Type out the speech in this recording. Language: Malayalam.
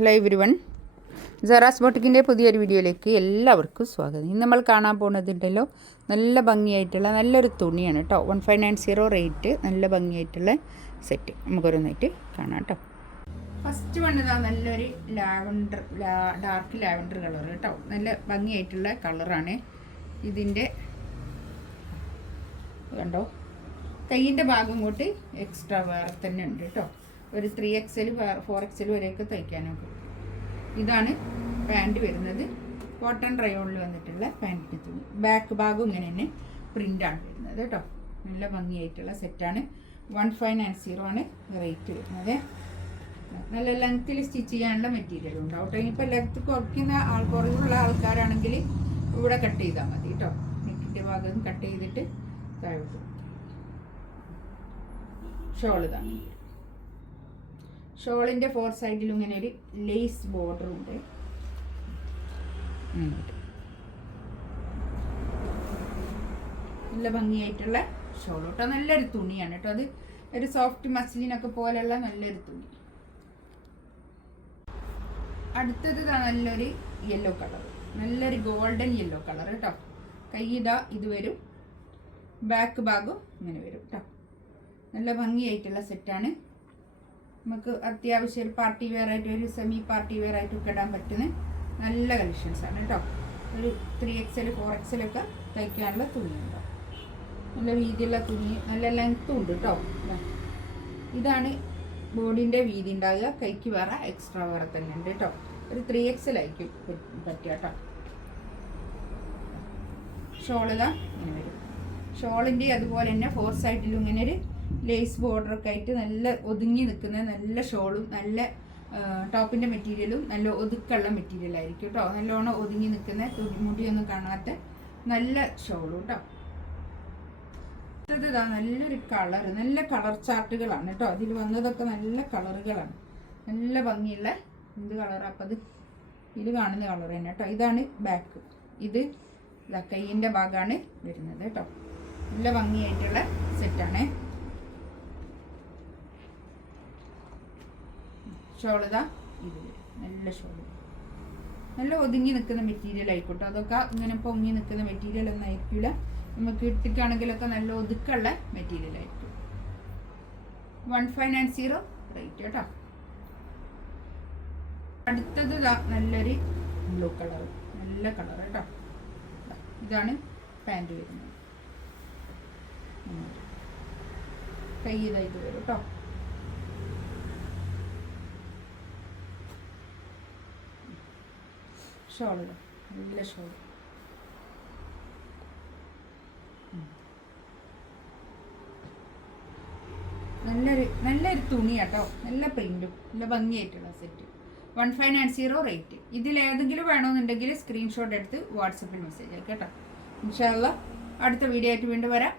ഹലോ എവരിവൺ, സറാസ് ബോട്ടിക്കിൻ്റെ പുതിയൊരു വീഡിയോയിലേക്ക് എല്ലാവർക്കും സ്വാഗതം. ഇന്ന് നമ്മൾ കാണാൻ പോകുന്നതുണ്ടല്ലോ നല്ല ഭംഗിയായിട്ടുള്ള നല്ലൊരു തുണിയാണ് കേട്ടോ. 1590 റേറ്റ്, നല്ല ഭംഗിയായിട്ടുള്ള സെറ്റ്. നമുക്കൊരോന്നായിട്ട് കാണാം കേട്ടോ. ഫസ്റ്റ് വന്നതാ നല്ലൊരു ലാവൻഡർ, ഡാർക്ക് ലാവൻഡർ കളർ കേട്ടോ. നല്ല ഭംഗിയായിട്ടുള്ള കളറാണ്. ഇതിൻ്റെ കണ്ടോ, കൈയിൻ്റെ ഭാഗം കൊണ്ട് എക്സ്ട്രാ വേറെ തന്നെ ഉണ്ട് കേട്ടോ. ഒരു 3XL 4XL വരെയൊക്കെ തയ്ക്കാനൊക്കെ. ഇതാണ് പാൻറ്റ് വരുന്നത്. കോട്ടൺ റയോണിൽ വന്നിട്ടുള്ള പാൻറ്റിന് തുണി. ബാക്ക് ഭാഗം ഇങ്ങനെ തന്നെ പ്രിൻ്റാണ് വരുന്നത് കേട്ടോ. നല്ല ഭംഗിയായിട്ടുള്ള സെറ്റാണ്. 1590 ആണ് റേറ്റ് വരുന്നത്. നല്ല ലെങ്ത്തിൽ സ്റ്റിച്ച് ചെയ്യാനുള്ള മെറ്റീരിയൽ ഉണ്ടാവും കേട്ടോ. ഇനിയിപ്പോൾ ലെങ്ത്ത് കുറവുള്ള ആൾക്കാരാണെങ്കിൽ ഇവിടെ കട്ട് ചെയ്താൽ മതി കേട്ടോ. നെക്കിൻ്റെ ഭാഗം കട്ട് ചെയ്തിട്ട് താഴോട്ട്. ഷോൾ ഇതാണ്. ഷോളിൻ്റെ 4 സൈഡിലും ഇങ്ങനെ ഒരു ലേസ് ബോർഡർ ഉണ്ട്. നല്ല ഭംഗിയായിട്ടുള്ള ഷോൾ കേട്ടോ. നല്ലൊരു തുണിയാണ് കേട്ടോ. അത് ഒരു സോഫ്റ്റ് മസ്ലിനൊക്കെ പോലെയുള്ള നല്ലൊരു തുണി. അടുത്തത് നല്ലൊരു യെല്ലോ കളർ, നല്ലൊരു ഗോൾഡൻ യെല്ലോ കളർ കേട്ടോ. കൈ ഇത് വരും, ബാക്ക് ഭാഗം ഇങ്ങനെ വരും കേട്ടോ. നല്ല ഭംഗിയായിട്ടുള്ള സെറ്റാണ്. നമുക്ക് അത്യാവശ്യം ഒരു പാർട്ടി വെയർ ആയിട്ട്, ഒരു സെമി പാർട്ടി വെയർ ആയിട്ടൊക്കെ ഇടാൻ പറ്റുന്ന നല്ല കളക്ഷൻസാണ് കേട്ടോ. ഒരു 3XL 4XL ഒക്കെ തയ്ക്കാനുള്ള തുണിയുണ്ടോ. നല്ല വീതിയുള്ള തുണി, നല്ല ലെങ്ത്തും ഉണ്ട് കേട്ടോ. ഇതാണ് ബോഡിൻ്റെ വീതി ഉണ്ടാകുക. കൈക്ക് വേറെ എക്സ്ട്രാ വേറെ തന്നെ ഉണ്ട് കേട്ടോ. ഒരു 3XL ആയിരിക്കും പറ്റുക കേട്ടോ. ഷോളിതാ ഇങ്ങനെ വരും. ഷോളിൻ്റെ അതുപോലെ തന്നെ 4 സൈഡിലും ഇങ്ങനെ ഒരു ലേസ് ബോർഡറൊക്കെ ആയിട്ട് നല്ല ഒതുങ്ങി നിൽക്കുന്ന നല്ല ഷോളും നല്ല ടോപ്പിൻ്റെ മെറ്റീരിയലും നല്ല ഒതുക്കുള്ള മെറ്റീരിയലായിരിക്കും കേട്ടോ. നല്ലോണം ഒതുങ്ങി നിൽക്കുന്ന മുടിയൊന്നും കാണാത്ത നല്ല ഷോളും കേട്ടോ. ഇതാ നല്ലൊരു കളർ, നല്ല കളർ ചാർട്ടുകളാണ് കേട്ടോ. അതിൽ വന്നതൊക്കെ നല്ല കളറുകളാണ്. നല്ല ഭംഗിയുള്ള എന്ത് കളറാണ് അപ്പം അത് ഇതിൽ കാണുന്ന കളർ തന്നെ കേട്ടോ. ഇതാണ് ബാക്ക്. ഇത് കയ്യിൻ്റെ ഭാഗമാണ് വരുന്നത് കേട്ടോ. നല്ല ഭംഗിയായിട്ടുള്ള സെറ്റാണ്. ഷോളിതാ ഇത് വരും. നല്ല ഷോള്, നല്ല ഒതുങ്ങി നിൽക്കുന്ന മെറ്റീരിയൽ ആയിക്കോട്ടെ. അതൊക്കെ ഇങ്ങനെ പൊങ്ങി നിൽക്കുന്ന മെറ്റീരിയൽ ഒന്നും ആയിരിക്കില്ല. നമുക്ക് ഇട്ടിട്ടാണെങ്കിലൊക്കെ നല്ല ഒതുക്കുള്ള മെറ്റീരിയൽ ആയിരിക്കും. 1590 റേറ്റ് കേട്ടോ. അടുത്തത് നല്ലൊരു ബ്ലൂ കളർ, നല്ല കളർ കേട്ടോ. ഇതാണ് പാൻറ് വരുന്നത്. കൈ ഇതായിട്ട് വരും കേട്ടോ. ഷോള് നല്ല ഷോൾ. നല്ലൊരു തുണി കേട്ടോ. നല്ല പ്രിന്റും നല്ല ഭംഗിയായിട്ടുള്ള സെറ്റ്. 1590 റേറ്റ്. ഇതിലേതെങ്കിലും വേണമെന്നുണ്ടെങ്കിൽ സ്ക്രീൻഷോട്ട് എടുത്ത് വാട്സപ്പിൽ മെസ്സേജ് ആക്കാം കേട്ടോ. ഇൻഷാ അല്ലാഹ് അടുത്ത വീഡിയോ ആയിട്ട് വീണ്ടും വരാം.